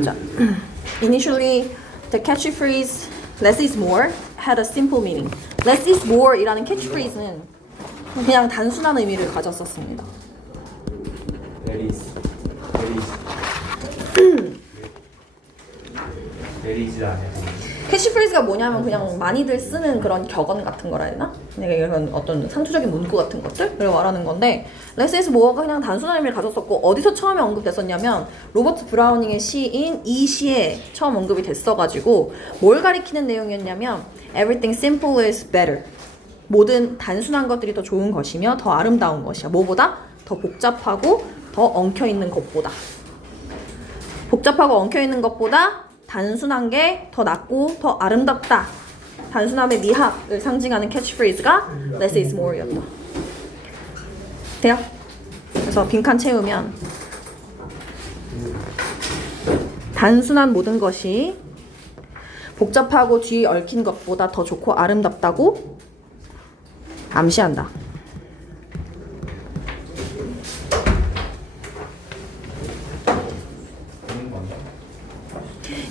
자, initially the catchphrase less is more had a simple meaning. less is more 이라는 catchphrase는 그냥 단순한 의미를 가졌었습니다. There is 안에 캐치프레이즈가 뭐냐면 그냥 많이들 쓰는 그런 격언 같은 거라 해야 되나? 그런 어떤 상투적인 문구 같은 것들을 말하는 건데 less is more가 그냥 단순한 의미를 가졌었고 어디서 처음에 언급됐었냐면 로버트 브라우닝의 시인 이 시에 처음 언급이 됐어가지고 뭘 가리키는 내용이었냐면 everything simple is better. 모든 단순한 것들이 더 좋은 것이며 더 아름다운 것이야. 뭐보다? 더 복잡하고 더 엉켜있는 것보다. 복잡하고 엉켜있는 것보다 단순한 게 더 낫고 더 아름답다. 단순함의 미학을 상징하는 캐치프레이즈가 less is more였다. 돼요? 그래서 빈칸 채우면 단순한 모든 것이 복잡하고 뒤에 얽힌 것보다 더 좋고 아름답다고 암시한다.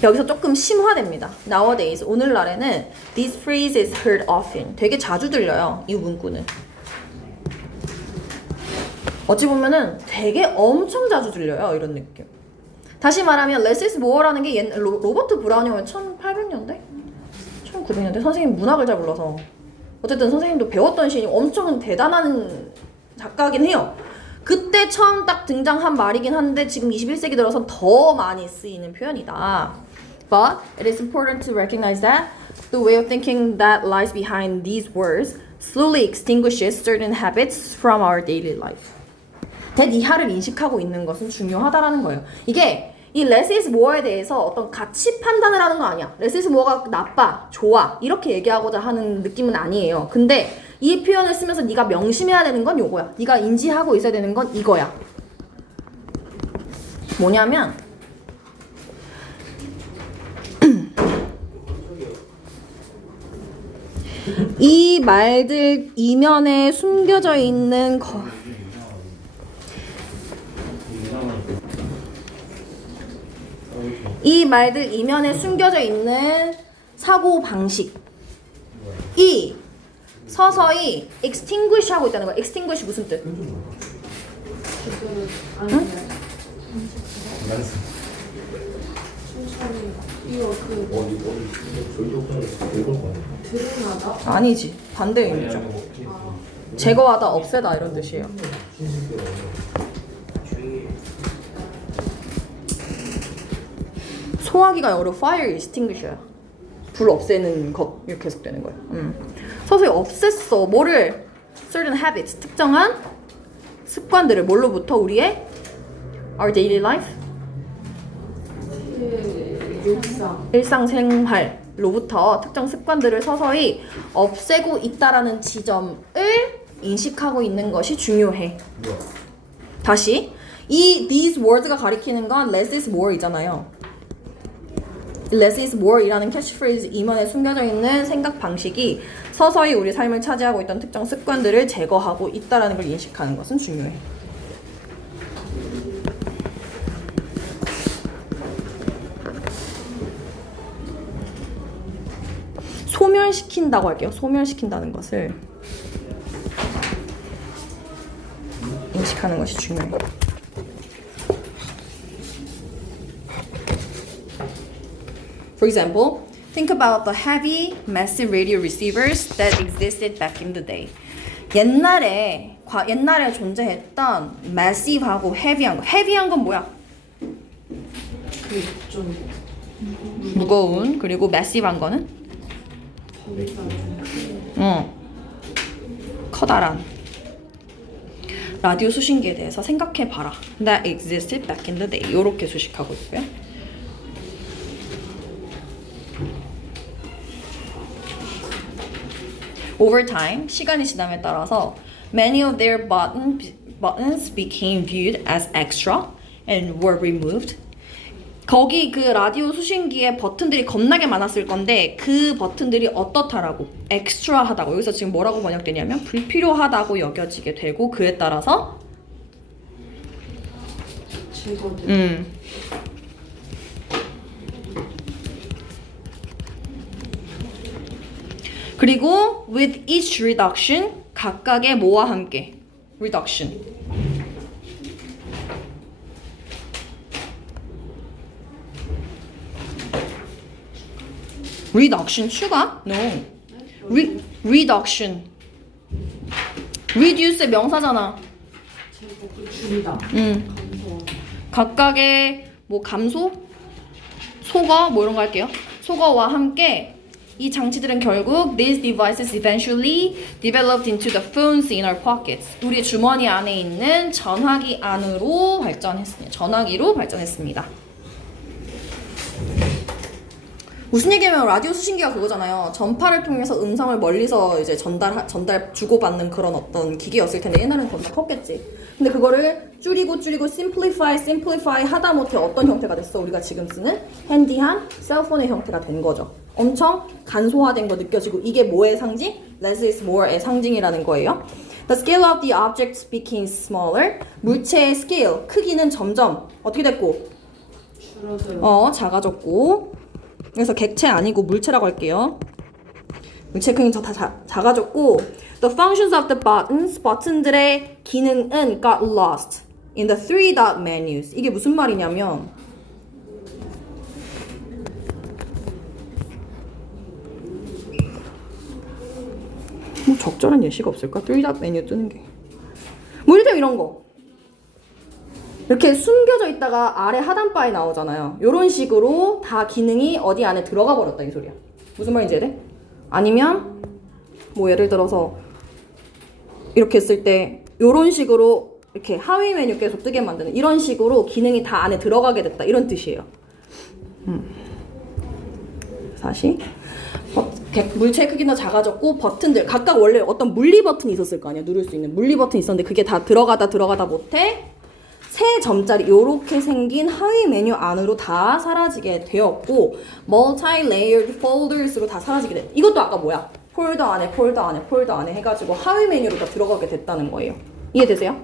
여기서 조금 심화됩니다. Nowadays, 오늘날에는 this phrase is heard often. 되게 자주 들려요, 이 문구는. 어찌 보면은 되게 엄청 자주 들려요, 이런 느낌. 다시 말하면 less is more라는 게 로버트 브라우닝은 1800년대? 1900년대? 선생님 문학을 잘 몰라서 어쨌든 선생님도 배웠던 시인이 엄청 대단한 작가긴 해요. 그때 처음 딱 등장한 말이긴 한데 지금 21세기 들어서 더 많이 쓰이는 표현이다. But it is important to recognize that the way of thinking that lies behind these words slowly extinguishes certain habits from our daily life. 대니하를 인식하고 있는 것은 중요하다라는 거예요. 이게 이 less is more에 대해서 어떤 가치 판단을 하는 거 아니야. less is more가 나빠, 좋아 이렇게 얘기하고자 하는 느낌은 아니에요. 근데 이 표현을 쓰면서 네가 명심해야 되는 건 요거야. 네가 인지하고 있어야 되는 건 이거야. 뭐냐면 이 말들 이면에 숨겨져 있는 이 말들 이면에 숨겨져 있는 사고 방식이 서서히 extinguish 하고 있다는 거야. extinguish 무슨 뜻? 응? 아니지. 반대 의미죠. 제거하다, 없애다 이런 뜻이에요. 소화기가 영어로 fire extinguisher야. 불 없애는 것 이렇게 해석되는 거예요. 서서히 없앴어. 뭐를? certain habits, 특정한 습관들을 뭘로부터? 우리의 our daily life? 일상생활로부터 특정 습관들을 서서히 없애고 있다라는 지점을 인식하고 있는 것이 중요해. 다시 이 these words가 가리키는 건 less is more 이잖아요. less is more 이라는 캐치프레이즈 이면에 숨겨져 있는 생각 방식이 서서히 우리 삶을 차지하고 있던 특정 습관들을 제거하고 있다는 걸 인식하는 것은 중요해. 소멸시킨다고 할게요. 소멸시킨다는 것을 인식하는 것이 중요해요. For example, think about the heavy, massive radio receivers that existed back in the day. 옛날에 존재했던 massive하고 heavy한 거. heavy한 건 뭐야? 좀 무거운. 그리고 massive한 거는? 커다란. 라디오 수신기에 대해서 생각해봐라. That existed back in the day. 이렇게 수식하고 있고요. Over time, 시간이 지남에 따라서 many of their buttons became viewed as extra and were removed. 거기 그 라디오 수신기에 버튼들이 겁나게 많았을 건데 그 버튼들이 어떻다라고? extra하다고. 여기서 지금 뭐라고 번역되냐면 불필요하다고 여겨지게 되고 그에 따라서 제거돼. 그리고 with each reduction 각각의 뭐와 함께 reduction reduction 추가? No. reduction. reduce의 명사잖아. 줄이다. 각각의 뭐 감소? 소거? 뭐 이런 거 할게요. 소거와 함께 이 장치들은 결국 these devices eventually developed into the phones in our pockets. 우리 주머니 안에 있는 전화기 안으로 발전했습니다. 전화기로 발전했습니다. 무슨 얘기냐면 라디오 수신기가 그거잖아요. 전파를 통해서 음성을 멀리서 이제 전달 주고받는 그런 어떤 기계였을 텐데 옛날에는 더 컸겠지. 근데 그거를 줄이고 simplify 하다 못해 어떤 형태가 됐어? 우리가 지금 쓰는 핸디한 셀폰의 형태가 된 거죠. 엄청 간소화된 거 느껴지고 이게 뭐의 상징? Less is more의 상징이라는 거예요. The scale of the object became smaller. 물체의 scale, 크기는 점점 어떻게 됐고? 작아졌고. 그래서 객체 아니고 물체라고 할게요. 물체 크기는 다 작아졌고 The functions of the buttons, 버튼들의 기능은 got lost in the three dot menus. 이게 무슨 말이냐면 뭐 적절한 예시가 없을까? 3dot 메뉴 뜨는 게 뭐 이럴 때 이런 거 이렇게 숨겨져 있다가 아래 하단바에 나오잖아요. 이런 식으로 다 기능이 어디 안에 들어가 버렸다 이 소리야. 무슨 말인지 이해돼? 아니면 뭐 예를 들어서 이렇게 했을 때 이런 식으로 이렇게 하위 메뉴 계속 뜨게 만드는 이런 식으로 기능이 다 안에 들어가게 됐다 이런 뜻이에요. 다시 물체 크기는 작아졌고 버튼들 각각 원래 어떤 물리 버튼이 있었을 거 아니야. 누를 수 있는 물리 버튼이 있었는데 그게 다 들어가다 못해 세 점짜리 요렇게 생긴 하위 메뉴 안으로 다 사라지게 되었고 multi-layered folders로 다 사라지게 됐. 이것도 아까 뭐야? 폴더 안에 해가지고 하위 메뉴로 다 들어가게 됐다는 거예요. 이해되세요?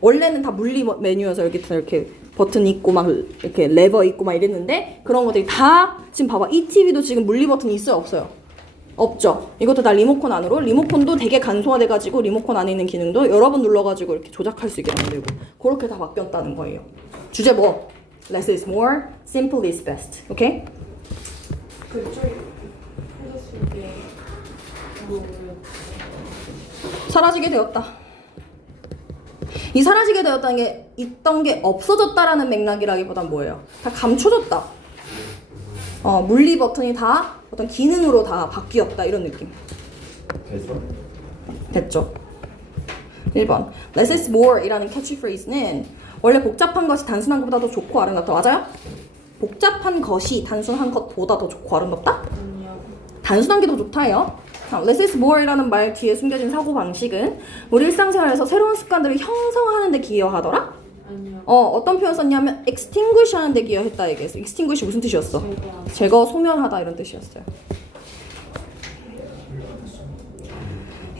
원래는 다 물리 메뉴여서 여기 이렇게 버튼 있고 막 이렇게 레버 있고 막 이랬는데 그런 것들이 다 지금 봐봐. 이 TV도 지금 물리 버튼이 있어요? 없어요? 없죠. 이것도 다 리모컨 안으로. 리모컨도 되게 간소화돼가지고 리모컨 안에 있는 기능도 여러 번 눌러가지고 이렇게 조작할 수 있게 만들고 그렇게 다 바뀌었다는 거예요. 주제 뭐? Less is more, simple is best. 오케이? 그쪽에 해줬을 때 사라지게 되었다. 이 사라지게 되었다는 게 있던 게 없어졌다라는 맥락이라기보단 뭐예요? 다 감춰졌다. 물리 버튼이 다 어떤 기능으로 다 바뀌었다 이런 느낌. 됐죠? 1번 Less is more 이라는 캐치프레이즈는 원래 복잡한 것이 단순한 것보다 더 좋고 아름답다. 맞아요? 복잡한 것이 단순한 것보다 더 좋고 아름답다? 아니요. 단순한 게 더 좋다예요. Less is more 이라는 말 뒤에 숨겨진 사고방식은 우리 일상생활에서 새로운 습관들을 형성하는 데 기여하더라? 아니요. 어떤 표현 썼냐면 extinguish 하는 데 기여했다 얘기했어. extinguish 무슨 뜻이었어? 제거, 소멸하다 이런 뜻이었어요.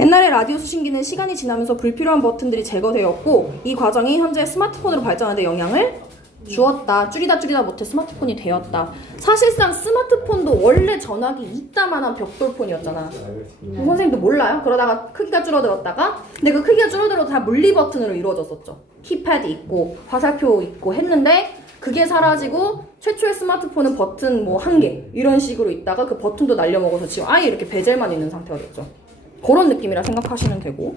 옛날에 라디오 수신기는 시간이 지나면서 불필요한 버튼들이 제거되었고 이 과정이 현재 스마트폰으로 발전하는 데 영향을 주었다. 줄이다 못해 스마트폰이 되었다. 사실상 스마트폰도 원래 전화기 이따만한 벽돌폰이었잖아. 선생님도 몰라요? 그러다가 크기가 줄어들었다가 근데 그 크기가 줄어들어도 다 물리 버튼으로 이루어졌었죠. 키패드 있고 화살표 있고 했는데 그게 사라지고 최초의 스마트폰은 버튼 뭐 한 개 이런 식으로 있다가 그 버튼도 날려먹어서 지금 아예 이렇게 베젤만 있는 상태가 됐죠. 그런 느낌이라 생각하시면 되고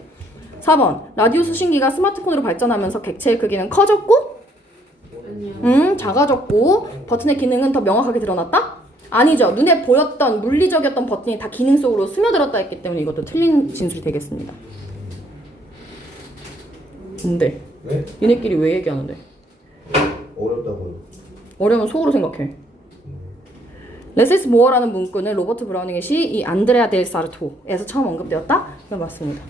4번 라디오 수신기가 스마트폰으로 발전하면서 객체의 크기는 커졌고 작아졌고 버튼의 기능은 더 명확하게 드러났다? 아니죠. 눈에 보였던 물리적이었던 버튼이 다 기능 속으로 스며들었다 했기 때문에 이것도 틀린 진술이 되겠습니다. 근데 네? 얘네끼리 왜 얘기하는데? 어렵다고요. 어려우면 속으로 생각해. Less is more라는 문구는 로버트 브라우닝의 시 이 안드레아 델 사르토에서 처음 언급되었다? 이건 맞습니다.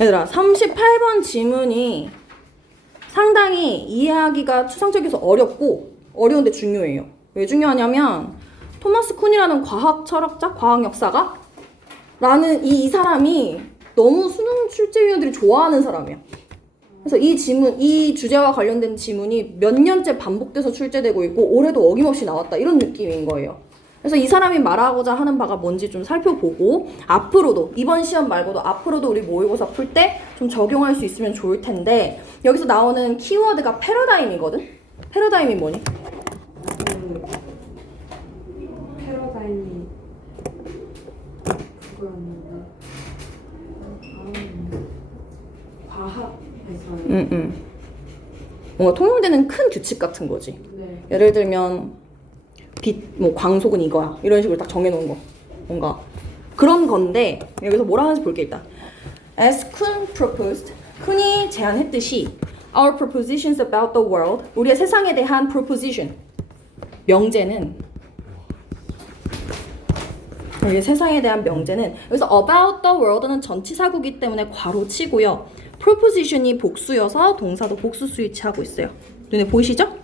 얘들아 38번 지문이 상당히 이해하기가 추상적이어서 어렵고 어려운데 중요해요. 왜 중요하냐면 토마스 쿤이라는 과학 철학자, 과학 역사가 라는 이 사람이 너무 수능 출제위원들이 좋아하는 사람이야. 그래서 이 주제와 관련된 지문이 몇 년째 반복돼서 출제되고 있고 올해도 어김없이 나왔다 이런 느낌인 거예요. 그래서 이 사람이 말하고자 하는 바가 뭔지 좀 살펴보고 앞으로도 이번 시험 말고도 앞으로도 우리 모의고사 풀 때 좀 적용할 수 있으면 좋을 텐데 여기서 나오는 키워드가 패러다임이거든? 패러다임이 뭐니? 패러다임이 그거였는데 과학에서요. 뭔가 통용되는 큰 규칙 같은 거지. 네. 예를 들면 빛, 광속은 이거야 이런 식으로 딱 정해놓은 거 뭔가 그런 건데 여기서 뭐라 하는지 볼게 일단. As Kuhn proposed, 쿤이 제안했듯이 our propositions about the world, 우리의 세상에 대한 proposition, 명제는 우리의 세상에 대한 명제는 여기서 about the world는 전치사구기 때문에 괄호치고요. proposition이 복수여서 동사도 복수 스위치하고 있어요. 눈에 보이시죠?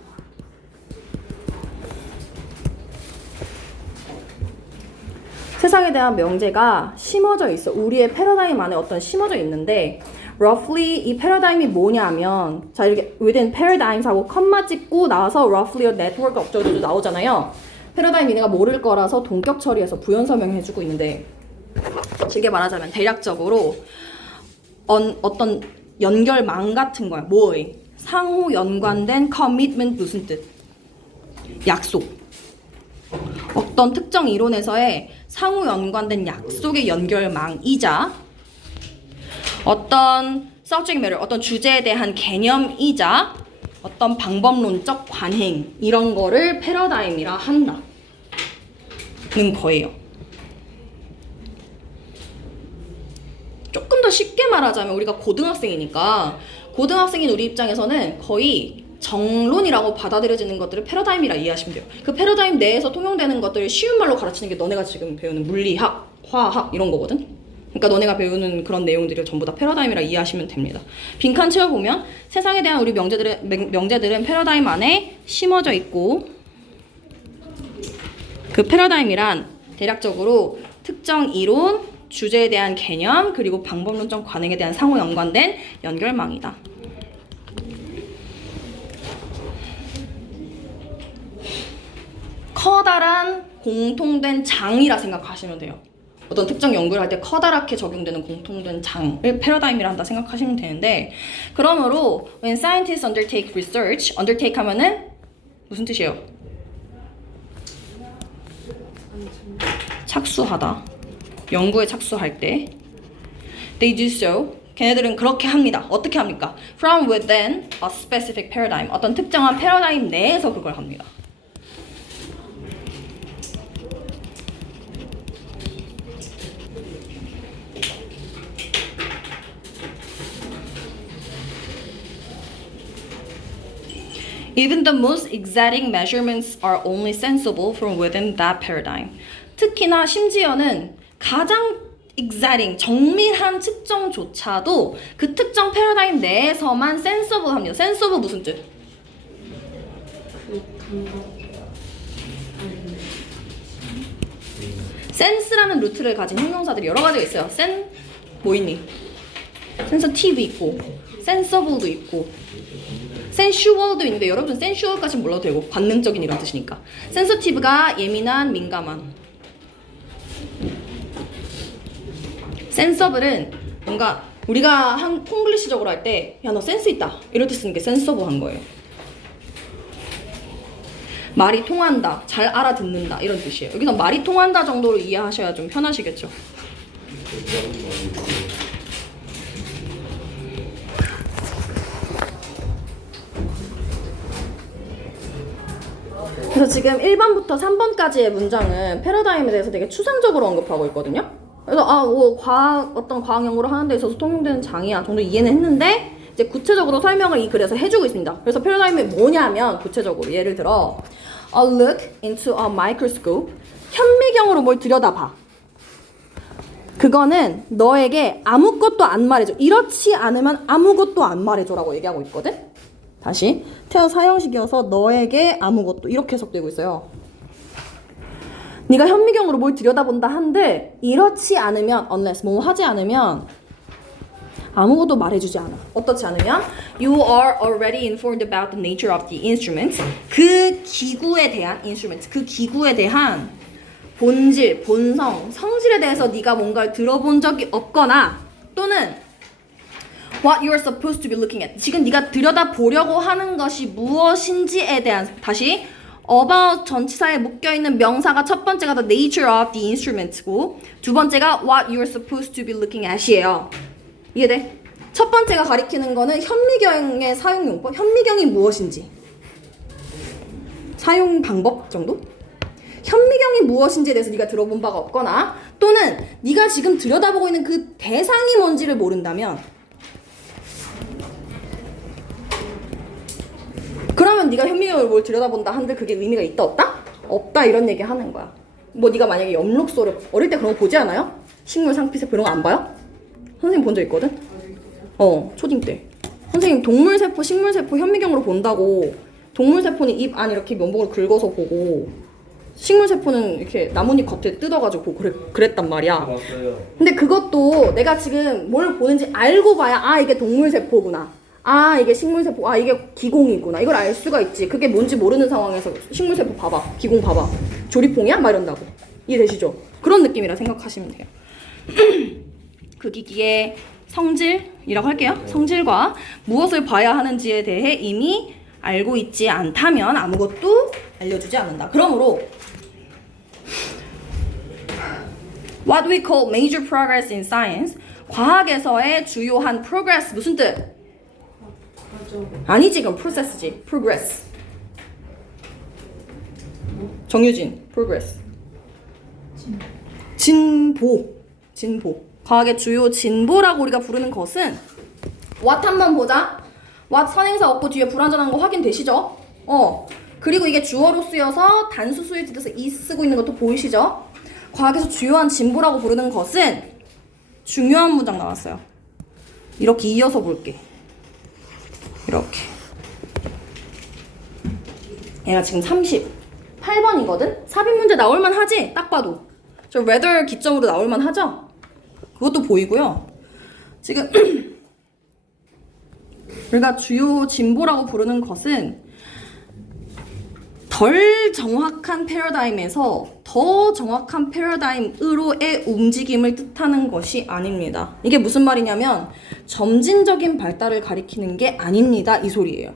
세상에 대한 명제가 심어져 있어. 우리의 패러다임 안에 어떤 심어져 있는데 roughly 이 패러다임이 뭐냐면 자 이렇게 within paradigms 하고 컴마 찍고 나와서 roughly a network 어쩌고저쩌고 나오잖아요. 패러다임 얘네가 모를 거라서 동격 처리해서 부연 설명해주고 있는데 길게 말하자면 대략적으로 어떤 연결망 같은 거야. 뭐에? 상호 연관된 commitment 무슨 뜻? 약속. 어떤 특정 이론에서의 상호 연관된 약속의 연결망이자 어떤 subject matter, 어떤 주제에 대한 개념이자 어떤 방법론적 관행 이런 거를 패러다임이라 한다는 거예요. 조금 더 쉽게 말하자면 우리가 고등학생이니까 고등학생인 우리 입장에서는 거의 정론이라고 받아들여지는 것들을 패러다임이라 이해하시면 돼요. 그 패러다임 내에서 통용되는 것들을 쉬운 말로 가르치는 게 너네가 지금 배우는 물리학, 화학 이런 거거든. 그러니까 너네가 배우는 그런 내용들을 전부 다 패러다임이라 이해하시면 됩니다. 빈칸 채워보면 세상에 대한 우리 명제들은 패러다임 안에 심어져 있고 그 패러다임이란 대략적으로 특정 이론, 주제에 대한 개념, 그리고 방법론적 관행에 대한 상호 연관된 연결망이다. 커다란 공통된 장이라 생각하시면 돼요. 어떤 특정 연구를 할 때 커다랗게 적용되는 공통된 장을 패러다임이라 한다 생각하시면 되는데 그러므로 when scientists undertake research, undertake 하면은 무슨 뜻이에요? 착수하다. 연구에 착수할 때 they do so, 걔네들은 그렇게 합니다. 어떻게 합니까? From within a specific paradigm, 어떤 특정한 패러다임 내에서 그걸 합니다. Even the most exacting measurements are only sensible from within that paradigm. 특히나 심지어는 가장 exacting, 정밀한 측정조차도 그 특정 패러다임 내에서만 sensible 합니다. sensible 무슨 뜻? sense라는 루트를 가진 형용사들이 여러 가지가 있어요. 뭐 있니? sensitive 있고 sensible도 있고 sensual도 있는데 여러분 sensual까지는 몰라도 되고 관능적인 이런 뜻이니까 sensitive가 예민한, 민감한 sensible은 뭔가 우리가 콩글리시적으로 할 때 야 너 센스 있다 이럴 때 쓰는 게 sensible한 거예요. 말이 통한다, 잘 알아듣는다 이런 뜻이에요. 여기서 말이 통한다 정도로 이해하셔야 좀 편하시겠죠. 그래서 지금 1번부터 3번까지의 문장은 패러다임에 대해서 되게 추상적으로 언급하고 있거든요. 그래서 어떤 과학 연구를 하는 데 있어서 통용되는 장이야 정도 이해는 했는데 이제 구체적으로 설명을 이 글에서 해주고 있습니다. 그래서 패러다임이 뭐냐면 구체적으로 예를 들어 a look into a microscope, 현미경으로 뭘 들여다봐. 그거는 너에게 아무것도 안 말해줘. 이렇지 않으면 아무것도 안 말해줘라고 얘기하고 있거든. 다시 태어 사형식이어서 너에게 아무것도 이렇게 해석되고 있어요. 네가 현미경으로 뭘 들여다본다 한들 이렇지 않으면 unless 뭐 하지 않으면 아무것도 말해주지 않아. 어떻지 않으면 You are already informed about the nature of the instrument. 그 기구에 대한 instrument, 그 기구에 대한 본질, 본성, 성질에 대해서 네가 뭔가를 들어본 적이 없거나 또는 what you are supposed to be looking at. 지금 네가 들여다보려고 하는 것이 무엇인지에 대한 다시 about 전치사에 묶여있는 명사가 첫 번째가 the nature of the instrument고 두 번째가 what you are supposed to be looking at이에요. 이해돼? 첫 번째가 가리키는 거는 현미경의 사용용법, 현미경이 무엇인지 사용 방법 정도? 현미경이 무엇인지에 대해서 네가 들어본 바가 없거나 또는 네가 지금 들여다보고 있는 그 대상이 뭔지를 모른다면 그러면 네가 현미경을 뭘 들여다본다 한들 그게 의미가 있다 없다? 없다 이런 얘기 하는 거야. 뭐 네가 만약에 엽록소를 어릴 때 그런 거 보지 않아요? 식물 상피세포 이런 거 안 봐요? 선생님 본 적 있거든? 초딩 때 선생님 동물세포, 식물세포 현미경으로 본다고 동물세포는 입 안 이렇게 면봉을 긁어서 보고 식물세포는 이렇게 나뭇잎 겉에 뜯어가지고 보고 그랬단 말이야. 왔어요. 근데 그것도 내가 지금 뭘 보는지 알고 봐야 아 이게 동물세포구나, 아 이게 식물세포, 아 이게 기공이구나 이걸 알 수가 있지. 그게 뭔지 모르는 상황에서 식물세포 봐봐, 기공 봐봐, 조리퐁이야? 막 이런다고. 이해되시죠? 그런 느낌이라 생각하시면 돼요. 그 기기의 성질이라고 할게요. 성질과 무엇을 봐야 하는지에 대해 이미 알고 있지 않다면 아무것도 알려주지 않는다. 그러므로 What we call major progress in science, 과학에서의 주요한 progress 무슨 뜻? 아니지, 그럼 process지. progress. 정유진, progress. 진보. 과학의 주요 진보라고 우리가 부르는 것은 what 한번 보자. what 선행사 없고 뒤에 불완전한 거 확인되시죠? 그리고 이게 주어로 쓰여서 단수 수일 뜻에서 이 쓰고 있는 것도 보이시죠? 과학에서 주요한 진보라고 부르는 것은 중요한 문장 나왔어요. 이렇게 이어서 볼게. 이렇게. 얘가 지금 38번이거든? 삽입 문제 나올만 하지? 딱 봐도. 저 rather 기점으로 나올만 하죠? 그것도 보이고요. 지금 우리가 주요 진보라고 부르는 것은 덜 정확한 패러다임에서 더 정확한 패러다임으로의 움직임을 뜻하는 것이 아닙니다. 이게 무슨 말이냐면 점진적인 발달을 가리키는 게 아닙니다. 이 소리예요.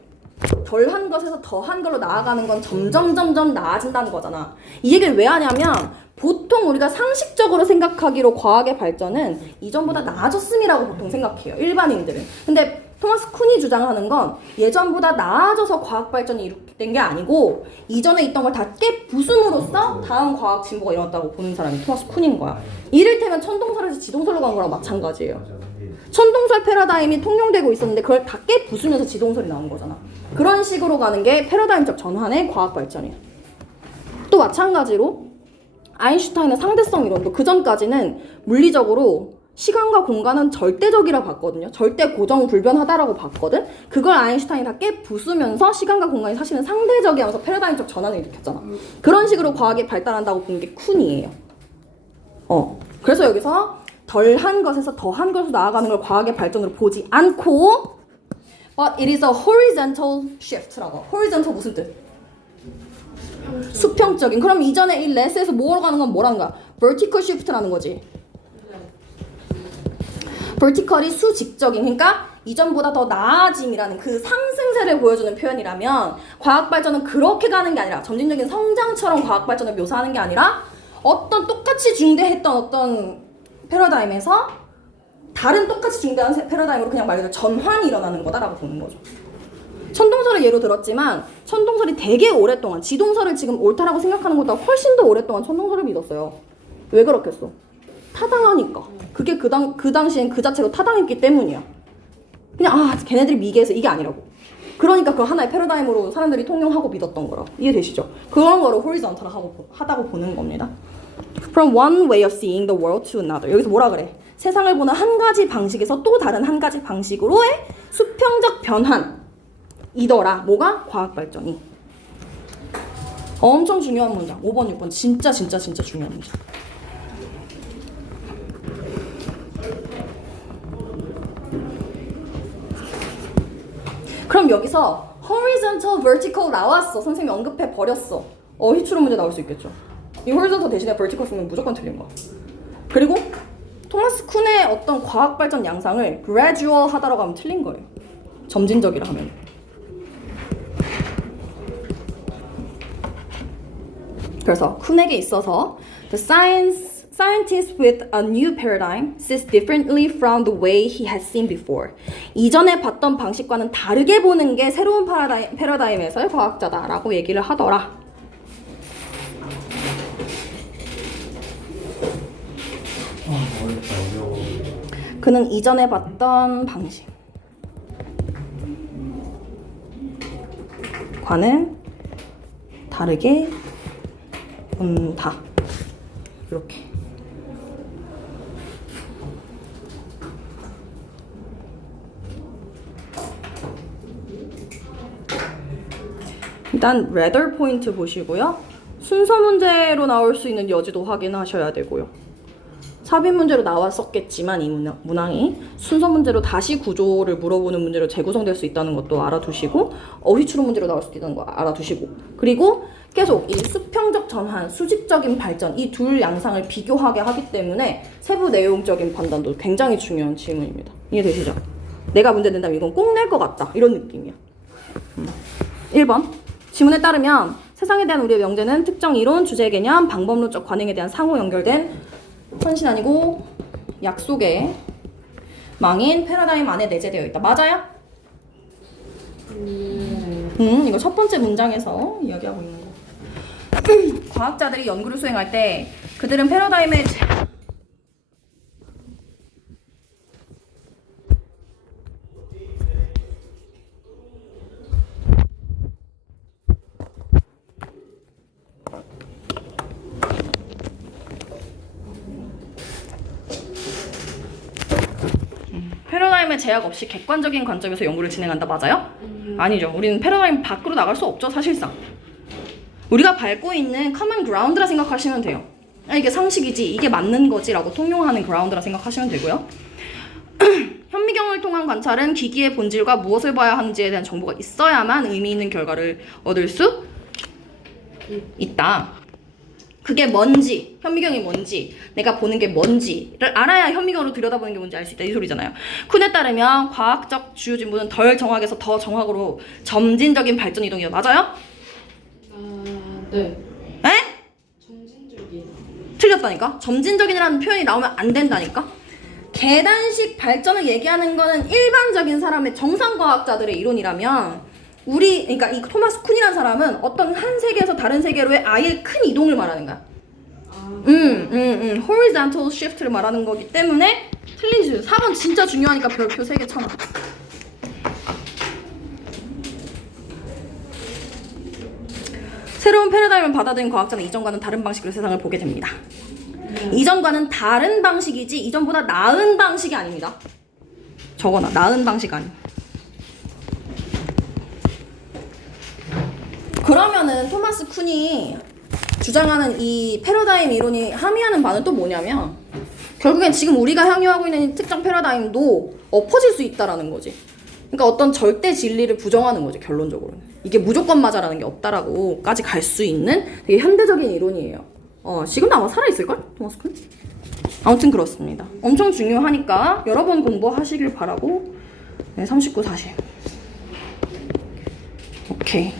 덜한 것에서 더한 걸로 나아가는 건 점점 나아진다는 거잖아. 이 얘기를 왜 하냐면 보통 우리가 상식적으로 생각하기로 과학의 발전은 이전보다 나아졌음이라고 보통 생각해요. 일반인들은. 근데 토마스 쿤이 주장하는 건 예전보다 나아져서 과학 발전이 이룩된 게 아니고 이전에 있던 걸 다 깨부숨으로써 다음 과학 진보가 일어났다고 보는 사람이 토마스 쿤인 거야. 이를테면 천동설에서 지동설로 간 거랑 마찬가지예요. 천동설 패러다임이 통용되고 있었는데 그걸 다 깨부수면서 지동설이 나온 거잖아. 그런 식으로 가는 게 패러다임적 전환의 과학 발전이에요. 또 마찬가지로 아인슈타인의 상대성 이론도 그 전까지는 물리적으로 시간과 공간은 절대적이라 봤거든요. 절대 고정 불변하다라고 봤거든. 그걸 아인슈타인이 다 깨부수면서 시간과 공간이 사실은 상대적이면서 패러다임적 전환을 일으켰잖아. 그런 식으로 과학이 발달한다고 본 게 쿤이에요. 그래서 여기서 덜한 것에서 더한 것으로 나아가는 걸 과학의 발전으로 보지 않고 but it is a horizontal shift라고. horizontal 무슨 뜻? 수평적인. 그럼 이전에 이 레스에서 뭐로 가는 건 뭐라는 거야? vertical shift라는 거지. vertical이 수직적인, 그러니까 이전보다 더 나아짐이라는 그 상승세를 보여주는 표현이라면 과학 발전은 그렇게 가는 게 아니라 점진적인 성장처럼 과학 발전을 묘사하는 게 아니라 어떤 똑같이 중대했던 어떤 패러다임에서 다른 똑같이 중대한 패러다임으로 그냥 말 그대로 전환이 일어나는 거다라고 보는 거죠. 천동설을 예로 들었지만 천동설이 되게 오랫동안 지동설을 지금 옳다라고 생각하는 것보다 훨씬 더 오랫동안 천동설을 믿었어요. 왜 그렇겠어? 타당하니까. 그게 그 당시엔 그 자체로 타당했기 때문이야. 그냥 걔네들이 미개해서 이게 아니라고. 그러니까 그 하나의 패러다임으로 사람들이 통용하고 믿었던 거라. 이해되시죠? 그런 거를 호리존탈 하다고 보는 겁니다. From one way of seeing the world to another. 여기서 뭐라 그래? 세상을 보는 한 가지 방식에서 또 다른 한 가지 방식으로의 수평적 변환이더라. 뭐가? 과학 발전이. 엄청 중요한 문장. 5번, 6번 진짜 중요한 문장. 그럼 여기서 horizontal, vertical 나왔어. 선생님이 언급해 버렸어. 어휘추론 문제 나올 수 있겠죠. 이 horizontal 대신에 vertical 쓰면 무조건 틀린 거야. 그리고 토마스 쿤의 어떤 과학 발전 양상을 gradual 하다라고 하면 틀린 거예요. 점진적이라 하면. 그래서 쿤에게 있어서 the scientist with a new paradigm sees differently from the way he has seen before. 이전에 봤던 방식과는 다르게 보는 게 새로운 패러다임에서의 과학자다라고 얘기를 하더라. 어렵다 어려워. 그는 이전에 봤던 방식 과는 다르게 본다. 이렇게. 일단 rather 포인트 보시고요. 순서 문제로 나올 수 있는 여지도 확인하셔야 되고요. 삽입 문제로 나왔었겠지만 이 문항이 순서 문제로 다시 구조를 물어보는 문제로 재구성될 수 있다는 것도 알아두시고 어휘추론 문제로 나올 수도 있다는 거 알아두시고 그리고 계속 이 수평적 전환, 수직적인 발전 이 둘 양상을 비교하게 하기 때문에 세부 내용적인 판단도 굉장히 중요한 질문입니다. 이해되시죠? 내가 문제 낸다면 이건 꼭 낼 것 같다 이런 느낌이야. 1번 지문에 따르면 세상에 대한 우리의 명제는 특정 이론, 주제 개념, 방법론적 관행에 대한 상호 연결된 헌신 아니고 약속의 망인 패러다임 안에 내재되어 있다. 맞아요? 이거 첫 번째 문장에서 이야기하고 있는 거. 과학자들이 연구를 수행할 때 그들은 패러다임의 패러다임의 제약 없이 객관적인 관점에서 연구를 진행한다. 맞아요? 아니죠. 우리는 패러다임 밖으로 나갈 수 없죠. 사실상. 우리가 밟고 있는 커먼 그라운드라 생각하시면 돼요. 이게 상식이지, 이게 맞는 거지 라고 통용하는 그라운드라 생각하시면 되고요. 현미경을 통한 관찰은 기기의 본질과 무엇을 봐야 하는지에 대한 정보가 있어야만 의미 있는 결과를 얻을 수 있다. 그게 뭔지, 현미경이 뭔지, 내가 보는 게 뭔지를 알아야 현미경으로 들여다보는 게 뭔지 알 수 있다 이 소리잖아요. 쿤에 따르면 과학적 주요 진보는 덜 정확에서 더 정확으로 점진적인 발전 이동이요. 맞아요? 네. 에? 점진적인. 틀렸다니까? 점진적인이라는 표현이 나오면 안 된다니까? 계단식 발전을 얘기하는 거는 일반적인 사람의 정상과학자들의 이론이라면 그러니까 이 토마스 쿤이라는 사람은 어떤 한 세계에서 다른 세계로의 아예 큰 이동을 말하는 거야. horizontal shift를 말하는 거기 때문에 틀린 질문. 4번 진짜 중요하니까 별표 3개 쳐놔. 새로운 패러다임을 받아들인 과학자는 이전과는 다른 방식으로 세상을 보게 됩니다. 이전과는 다른 방식이지 이전보다 나은 방식이 아닙니다. 적어놔. 나은 방식 아니. 그러면은 토마스 쿤이 주장하는 이 패러다임 이론이 함의하는 바는 또 뭐냐면 결국엔 지금 우리가 향유하고 있는 이 특정 패러다임도 엎어질 수 있다라는 거지. 그러니까 어떤 절대 진리를 부정하는 거지. 결론적으로는 이게 무조건 맞아라는 게 없다라고까지 갈 수 있는 되게 현대적인 이론이에요. 지금도 아마 살아있을걸? 토마스 쿤? 아무튼 그렇습니다. 엄청 중요하니까 여러 번 공부하시길 바라고. 네, 39, 40 오케이.